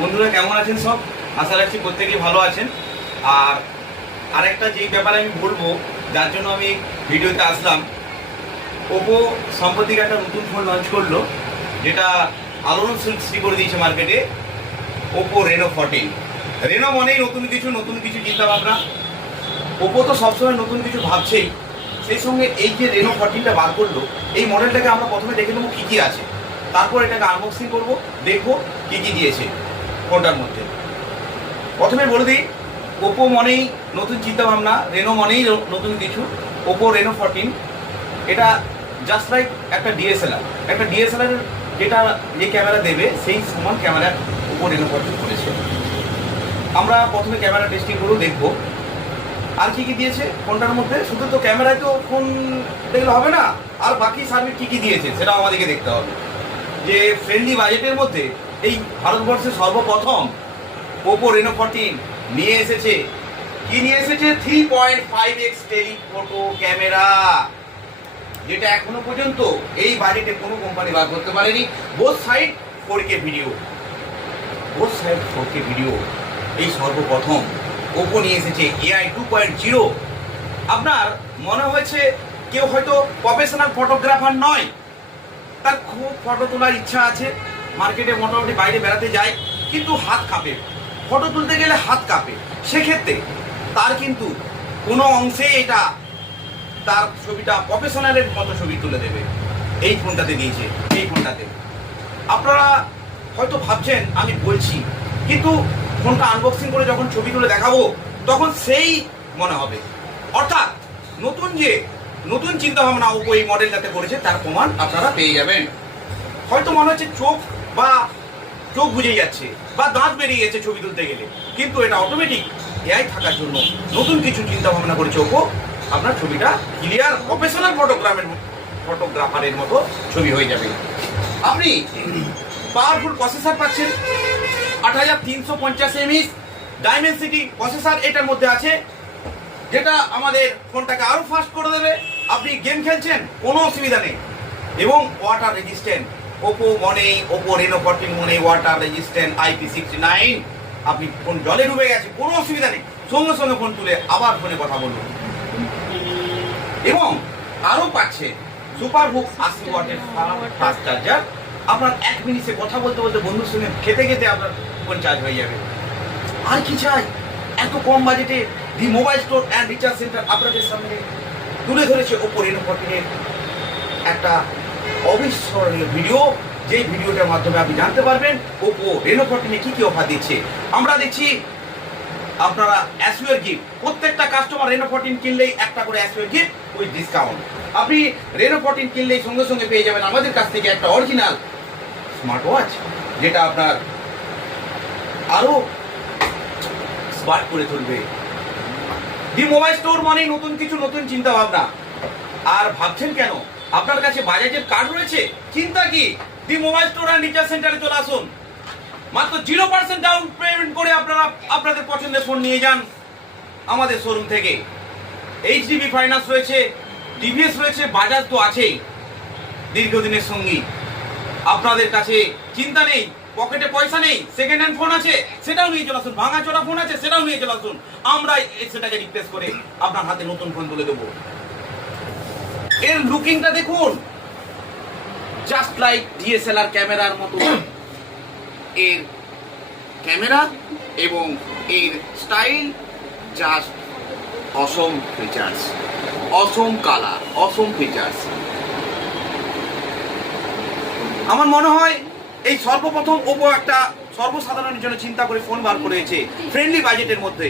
বন্ধুরা কেমন আছেন সব? আশা রাখছি প্রত্যেকেই ভালো আছেন। আর আরেকটা যেই ব্যাপারে আমি বলবো, যার জন্য আমি ভিডিওতে আসলাম, ওপো সম্প্রতি একটা নতুন ফোন লঞ্চ করলো, যেটা আলোড়ন সৃষ্টি করে দিয়েছে মার্কেটে। Oppo Reno 14। রেনো মানেই নতুন কিছু চিন্তা ভাবনা। ওপো তো সবসময় নতুন কিছু ভাবছেই, সেই সঙ্গে এই যে রেনো 14টা বার করলো, এই মডেলটাকে আমরা প্রথমে দেখে নেবো কী কী আছে, তারপর এটাকে আনবক্সিং করবো, দেখবো কী কী দিয়েছে ফোনটার মধ্যে। প্রথমে বলে দিই, ওপো মানেই নতুন চিন্তাভাবনা, রেনো মানেই নতুন কিছু। ওপো রেনো 14 এটা জাস্ট লাইক একটা ডিএসএলআর যেটা যে ক্যামেরা দেবে সেই সমান ক্যামেরা ওপো রেনো 14 করেছে। আমরা প্রথমে ক্যামেরা টেস্টিং করে দেখবো আর কি কি দিয়েছে ফোনটার মধ্যে। শুধু তো ক্যামেরায় তো ফোন দেখলে হবে না, আর বাকি সার্ভিস কি কি দিয়েছে সেটাও আমাদেরকে দেখতে হবে। যে ফ্রেন্ডলি বাজেটের মধ্যে এই ভারতবর্ষে সর্বপ্রথম ওপো রেনো 14 নিয়ে এসেছে 3.5x টেলিফোটো ক্যামেরা, যেটা এখনো পর্যন্ত এই বাজেটে কোনো কোম্পানি বার করতে পারেনি। বোথ সাইড 4K ভিডিও এই সর্বপ্রথম ওপো নিয়ে এসেছে। AI 2.0। আপনার মনে হয়েছে কেউ হয়তো প্রফেশনাল ফটোগ্রাফার নয়, তার খুব ফটো তোলার ইচ্ছা আছে, মার্কেটে মোটামুটি বাইরে বেড়াতে যায়, কিন্তু হাত কাঁপে, ফটো তুলতে গেলে হাত কাঁপে, সেক্ষেত্রে তার কিন্তু কোনো অংশে এটা তার ছবিটা প্রফেশনালের মতো ছবি তুলে দেবে। এই ফোনটাতে দিয়েছে। এই ফোনটাতে আপনারা হয়তো ভাবছেন আমি বলছি, কিন্তু ফোনটা আনবক্সিং করে যখন ছবি তুলে দেখাবো তখন সেই মনে হবে। অর্থাৎ নতুন চিন্তা ভাবনা ওপো এই মডেলটাতে করেছে, তার প্রমাণ আপনারা পেয়ে যাবেন। হয়তো মনে হচ্ছে চোখ বুঝে যাচ্ছে বা দাঁত বেরিয়ে গেছে ছবি তুলতে গেলে, কিন্তু এটা অটোমেটিক এআই থাকার জন্য নতুন কিছু চিন্তা ভাবনা করেছে ওপো। আপনার ছবিটা ক্লিয়ার প্রফেশনাল ফটোগ্রাফারের মতো ছবি হয়ে যাবে। আপনি পাওয়ারফুল প্রসেসর পাচ্ছেন, 8350 mAh ডাইমেনসিটি প্রসেসর এটার মধ্যে আছে, যেটা আমাদের ফোনটাকে আরো ফাস্ট করে দেবে। আপনি গেম খেলছেন, কোনো অসুবিধা নেই। এবং ওয়াটার রেজিস্ট্যান্ট ওপো রেনো 14 মনে ওয়াটার রেজিস্ট্যান্ট IP69। আপনি ফোন জলে ডুবে গেছে, কোনো অসুবিধা নেই, সঙ্গে সঙ্গে ফোন তুলে আবার ফোনে কথা বলুন। এবং আরো পাচ্ছে সুপার বুক 80 ওয়াটের ফাস্ট চার্জার। আপনার 1 মিনিটে কথা বলতে বলতে বন্ধুর সঙ্গে খেতে আপনার ফোন চার্জ হয়ে যাবে। আর কি চাই? এত কম বাজেটে the mobile store and recharge centre আপনাদের সামনে তুলে ধরেছে ওপো রেনো 14 একটা অবিস্মরণীয় ভিডিও, যেই ভিডিওটার মাধ্যমে আপনি জানতে পারবেন ওপো রেনো 14 কি কি অফার দিচ্ছে। আমরা দিচ্ছি আপনারা অ্যাসুয়ার গিফট, প্রত্যেকটা কাস্টমার রেনো 14 কিনলেই একটা করে অ্যাসুয়ার গিফট উইথ ডিসকাউন্ট। আপনি রেনো 14 কিনলেই সঙ্গে সঙ্গে পেয়ে যাবেন আমাদের কাছ থেকে একটা অরিজিনাল স্মার্ট ওয়াচ, যেটা আপনার আরো স্মার্ট করে তুলবে। দি মোবাইল স্টোর মানেই নতুন চিন্তা ভাবনা। আর ভাবছেন কেন আপনার কাছে বাজাজের কার্ড রয়েছে? চিন্তা কি, দি মোবাইল স্টোর অ্যান্ড রিচার্জ সেন্টারে চলে আসুন। মাত্র 0% ডাউন পেমেন্ট করে আপনারা আপনাদের পছন্দের ফোন নিয়ে যান আমাদের শোরুম থেকে। HDB ফাইন্যান্স রয়েছে, TVS রয়েছে, বাজাজ তো আছেই দীর্ঘদিনের সঙ্গী। আপনাদের কাছে চিন্তা নেই, পকেটে পয়সা নেই, সেকেন্ড হ্যান্ড ফোন আছে সেটাও নিয়ে চলে আসুন, ভাঙাচোরা ফোন আছে সেটাও নিয়ে চলে আসুন, আমরা সেটাকে রিপ্লেস করে আপনার হাতে নতুন ফোন তুলে দেবো। এর লুকিংটা দেখুন, জাস্ট লাইক DSLR ক্যামেরার মতো এর ক্যামেরা এবং এর style, just awesome features, awesome colour, awesome features. আমার মনে হয় এই সর্বপ্রথম ওপো একটা সর্বসাধারণের জন্য চিন্তা করে ফোন বার করেছে ফ্রেন্ডলি বাজেটের মধ্যে।